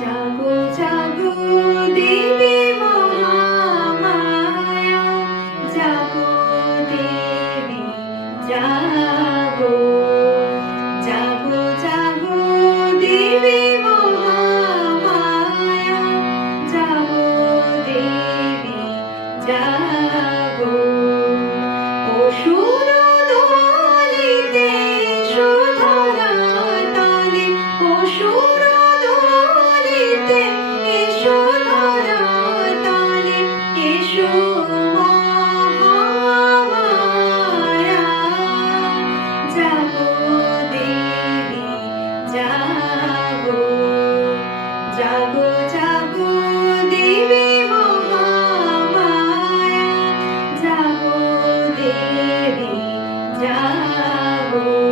জাগো জাগো দেবী জাগো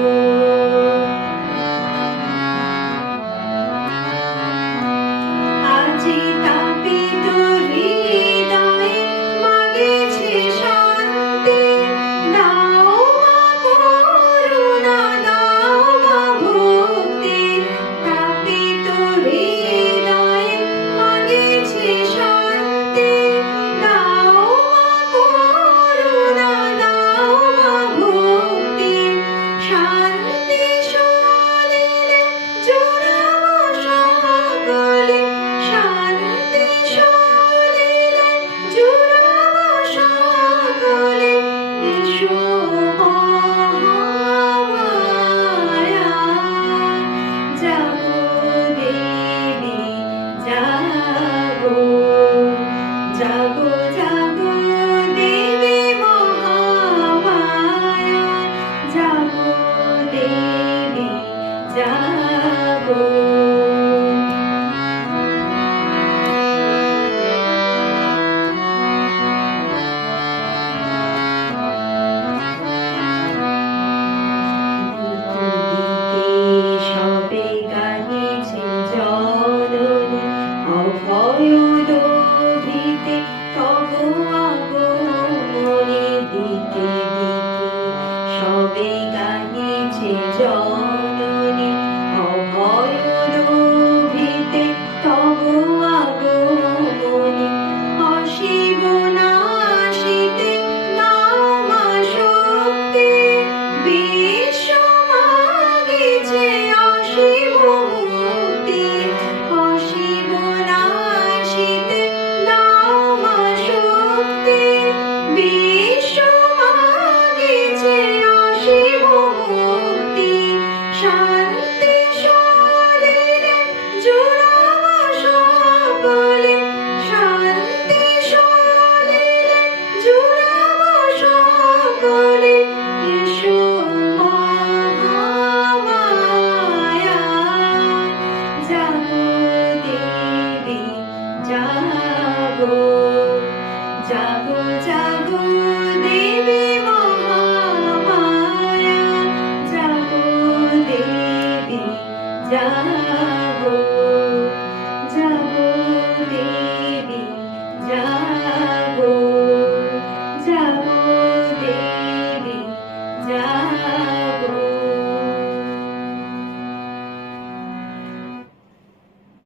家的。